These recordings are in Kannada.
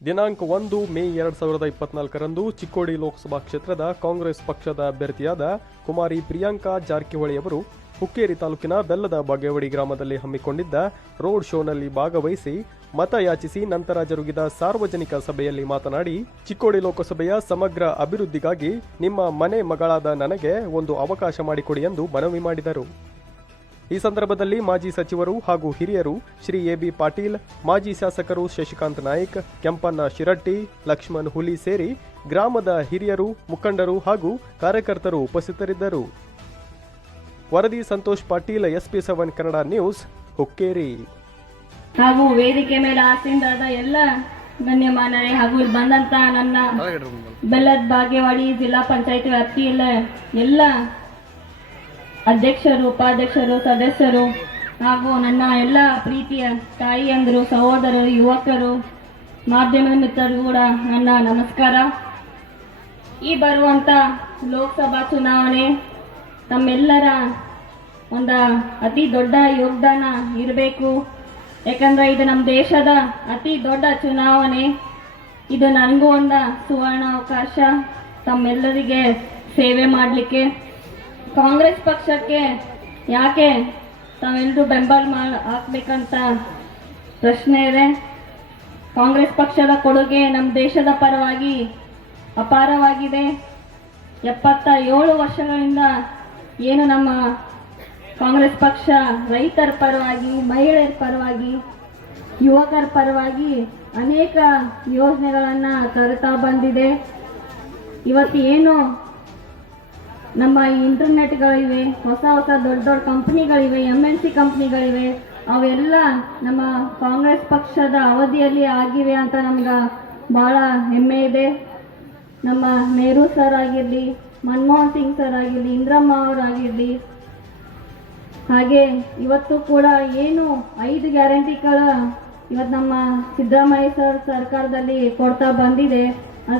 ದಿನಾಂಕ ಒಂದು, ಮೇ ಎರಡು ಸಾವಿರದ ಇಪ್ಪತ್ನಾಲ್ಕರಂದು ಚಿಕ್ಕೋಡಿ ಲೋಕಸಭಾ ಕ್ಷೇತ್ರದ ಕಾಂಗ್ರೆಸ್ ಪಕ್ಷದ ಅಭ್ಯರ್ಥಿಯಾದ ಕುಮಾರಿ ಪ್ರಿಯಾಂಕಾ ಜಾರಕಿಹೊಳಿ ಅವರು ಹುಕ್ಕೇರಿ ತಾಲೂಕಿನ ಬೆಲ್ಲದ ಬಾಗೇವಾಡಿ ಗ್ರಾಮದಲ್ಲಿ ಹಮ್ಮಿಕೊಂಡಿದ್ದ ರೋಡ್ ಶೋನಲ್ಲಿ ಭಾಗವಹಿಸಿ ಮತ ಯಾಚಿಸಿ ನಂತರ ಜರುಗಿದ ಸಾರ್ವಜನಿಕ ಸಭೆಯಲ್ಲಿ ಮಾತನಾಡಿ, ಚಿಕ್ಕೋಡಿ ಲೋಕಸಭೆಯ ಸಮಗ್ರ ಅಭಿವೃದ್ಧಿಗಾಗಿ ನಿಮ್ಮ ಮನೆ ಮಗಳಾದ ನನಗೆ ಒಂದು ಅವಕಾಶ ಮಾಡಿಕೊಡಿ ಎಂದು ಮನವಿ ಮಾಡಿದರು. ಈ ಸಂದರ್ಭದಲ್ಲಿ ಮಾಜಿ ಸಚಿವರು ಹಾಗೂ ಹಿರಿಯರು ಶ್ರೀ ಎ ಬಿ ಪಾಟೀಲ್ ಮಾಜಿ ಶಾಸಕರು ಶಶಿಕಾಂತ್ ನಾಯ್ಕ್ ಕೆಂಪಣ್ಣ ಶಿರಟ್ಟಿ ಲಕ್ಷ್ಮಣ್ ಹುಲಿ ಸೇರಿ ಗ್ರಾಮದ ಹಿರಿಯರು ಮುಖಂಡರು ಹಾಗೂ ಕಾರ್ಯಕರ್ತರು ಉಪಸ್ಥಿತರಿದ್ದರು. ವರದಿ Santosh Patil SP seven Kannada news Hukkeri. ಹಾಗೂ ವೇದಿಕೆ ಮೇಲೆ ಆಸೀನರಾದ ಎಲ್ಲ ಧನ್ಯಮಾನ ಹಾಗೂ ಇಲ್ಲಿ ಬಂದಂತ ನನ್ನ ಬೆಲ್ಲದ ಭಾಗ್ಯವಾಡಿ ಜಿಲ್ಲಾ ಪಂಚಾಯತ್ ವ್ಯಾಪ್ತಿಯಲ್ಲ ಎಲ್ಲ ಅಧ್ಯಕ್ಷರು, ಉಪಾಧ್ಯಕ್ಷರು, ಸದಸ್ಯರು ಹಾಗೂ ನನ್ನ ಎಲ್ಲ ಪ್ರೀತಿಯ ತಾಯಿಯಂದರು ಸಹೋದರರು, ಯುವಕರು, ಮಾಧ್ಯಮ ಮಿತ್ರರು ಕೂಡ ನನ್ನ ನಮಸ್ಕಾರ. ಈ ಬರುವಂಥ ಲೋಕಸಭಾ ಚುನಾವಣೆ ತಮ್ಮೆಲ್ಲರ ಒಂದು ಅತಿ ದೊಡ್ಡ ಯೋಗದಾನ ಇರಬೇಕು. ಯಾಕಂದರೆ ಇದು ನಮ್ಮ ದೇಶದ ಅತಿ ದೊಡ್ಡ ಚುನಾವಣೆ. ಇದು ನನಗೂ ಒಂದು ಸುವರ್ಣ ಅವಕಾಶ ತಮ್ಮೆಲ್ಲರಿಗೆ ಸೇವೆ ಮಾಡಲಿಕ್ಕೆ ಕಾಂಗ್ರೆಸ್ ಪಕ್ಷಕ್ಕೆ ಯಾಕೆ ತಾವೆಲ್ಲರೂ ಬೆಂಬಲ ಮಾ ಹಾಕ್ಬೇಕಂತ ಪ್ರಶ್ನೆ ಇದೆ. ಕಾಂಗ್ರೆಸ್ ಪಕ್ಷದ ಕೊಡುಗೆ ನಮ್ಮ ದೇಶದ ಪರವಾಗಿ ಅಪಾರವಾಗಿದೆ. ಎಪ್ಪತ್ತ ಏಳು ವರ್ಷಗಳಿಂದ ಏನು ನಮ್ಮ ಕಾಂಗ್ರೆಸ್ ಪಕ್ಷ ರೈತರ ಪರವಾಗಿ, ಮಹಿಳೆಯರ ಪರವಾಗಿ, ಯುವಕರ ಪರವಾಗಿ ಅನೇಕ ಯೋಜನೆಗಳನ್ನು ತರುತ್ತಾ ಬಂದಿದೆ. ಇವತ್ತು ಏನು ನಮ್ಮ ಈ ಇಂಟರ್ನೆಟ್ಗಳಿವೆ, ಹೊಸ ಹೊಸ ದೊಡ್ಡ ದೊಡ್ಡ ಕಂಪ್ನಿಗಳಿವೆ ಎಂ ಎನ್ ಸಿ ಕಂಪ್ನಿಗಳಿವೆ, ಅವೆಲ್ಲ ನಮ್ಮ ಕಾಂಗ್ರೆಸ್ ಪಕ್ಷದ ಅವಧಿಯಲ್ಲಿ ಆಗಿವೆ ಅಂತ ನಮ್ಗೆ ಭಾಳ ಹೆಮ್ಮೆ ಇದೆ. ನಮ್ಮ ನೆಹರು ಸರ್ ಆಗಿರಲಿ, ಮನಮೋಹನ್ ಸಿಂಗ್ ಸರ್ ಆಗಿರಲಿ, ಇಂದ್ರಮ್ಮ ಅವರಾಗಿರಲಿ. ಹಾಗೆ ಇವತ್ತು ಕೂಡ ಏನು ಐದು ಗ್ಯಾರಂಟಿಗಳ ಇವತ್ತು ನಮ್ಮ ಸಿದ್ದರಾಮಯ್ಯ ಸರ್ ಸರ್ಕಾರದಲ್ಲಿ ಕೊಡ್ತಾ ಬಂದಿದೆ.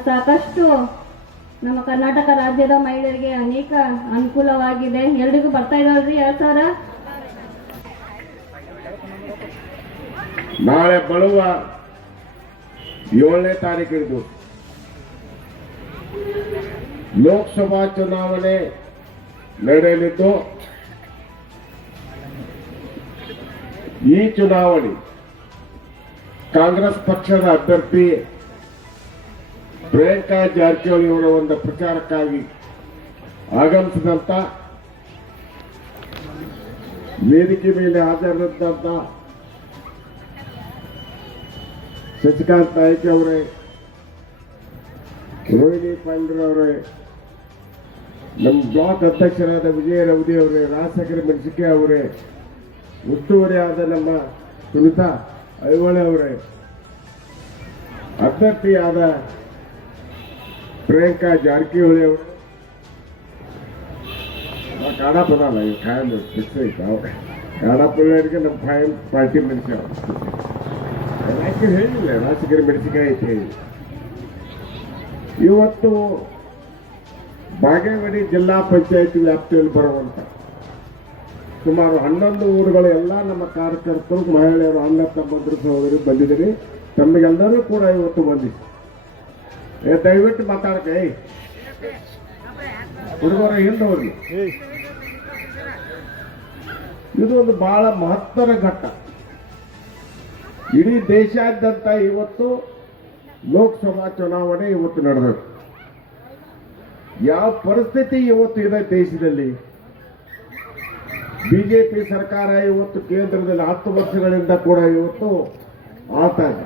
ಸಾಕಷ್ಟು ನಮ್ಮ ಕರ್ನಾಟಕ ರಾಜ್ಯದ ಮಹಿಳೆಯರಿಗೆ ಅನೇಕ ಅನುಕೂಲವಾಗಿದೆ. ಎಲ್ರಿಗೂ ಬರ್ತಾ ಇದಾವ್ರಿ ಎರಡು ಸಾವಿರ ನಾಳೆ ಬರುವ ಏಳನೇ ತಾರೀಕಿದ್ದು ಲೋಕಸಭಾ ಚುನಾವಣೆ ನಡೆಯಲಿದ್ದು, ಈ ಚುನಾವಣೆ ಕಾಂಗ್ರೆಸ್ ಪಕ್ಷದ ಅಭ್ಯರ್ಥಿ ಪ್ರಿಯಾಂಕಾ ಜಾರಕಿಹೊಳಿ ಅವರ ಒಂದು ಪ್ರಚಾರಕ್ಕಾಗಿ ಆಗಮಿಸಿದಂತ, ವೇದಿಕೆ ಮೇಲೆ ಹಾಜರಿದ್ದಂತ ಶಶಿಕಾಂತ್ ನಾಯ್ಕ ಅವರೇ, ರೋಹಿಣಿ ಪಾಂಡ್ರ ಅವರೇ, ನಮ್ಮ ಬ್ಲಾಕ್ ಅಧ್ಯಕ್ಷರಾದ ವಿಜಯ ರವದಿ ಅವರೇ, ರಾಜಶೇಖರ ಮೆಣಸಿಕೆ ಅವರೇ, ಉಸ್ತುವಾರಿ ಆದ ನಮ್ಮ ಸುನಿತಾ ಐಹೊಳೆ ಅವರೇ, ಅಭ್ಯರ್ಥಿಯಾದ ಪ್ರಿಯಾಂಕಾ ಜಾರಕಿಹೊಳಿ ಅವರು. ಕಾಡ ಬರಲ್ಲ ಈಗ ಖಾಯಂ ಫಿಕ್ಸ್ ಐತೆ ಕಾಡಾಪುಳ್ಳರಿಗೆ ನಮ್ಮ ಖಾಯಂ ಪಾರ್ಟಿ ಮನುಷ್ಯ ಯಾಕೆ ಹೇಳಿಲ್ಲ, ರಾಜಕೀಯ ಮೆಣಸಿಕಾಯಿ ಐತೆ ಹೇಳಿ. ಇವತ್ತು ಬಾಗೇವಾಡಿ ಜಿಲ್ಲಾ ಪಂಚಾಯತಿ ವ್ಯಾಪ್ತಿಯಲ್ಲಿ ಬರುವಂತ ಸುಮಾರು ಹನ್ನೊಂದು ಊರುಗಳು ಎಲ್ಲ ನಮ್ಮ ಕಾರ್ಯಕರ್ತರು, ಮಹಿಳೆಯರು, ಅಣ್ಣ ತಮ್ಮಂದರು ಸಹೋದರಿ ಬಂದಿದ್ದೀರಿ. ತಮಗೆಲ್ಲರೂ ಕೂಡ ಇವತ್ತು ಬಂದಿದೆ ದಯವಿಟ್ಟು ಮಾತಾಡಕ್ಕೆ ಏಯ್. ಹುಡುಗರ ಹಿಂದೆ ಹೋಗಿ. ಇದು ಒಂದು ಬಹಳ ಮಹತ್ತರ ಘಟ್ಟ. ಇಡೀ ದೇಶಾದ್ಯಂತ ಇವತ್ತು ಲೋಕಸಭಾ ಚುನಾವಣೆ ಇವತ್ತು ನಡೆದದ್ದು. ಯಾವ ಪರಿಸ್ಥಿತಿ ಇವತ್ತು ಇದೆ ದೇಶದಲ್ಲಿ? ಬಿಜೆಪಿ ಸರ್ಕಾರ ಇವತ್ತು ಕೇಂದ್ರದಲ್ಲಿ ಹತ್ತು ವರ್ಷಗಳಿಂದ ಕೂಡ ಇವತ್ತು ಆತ ಇದೆ.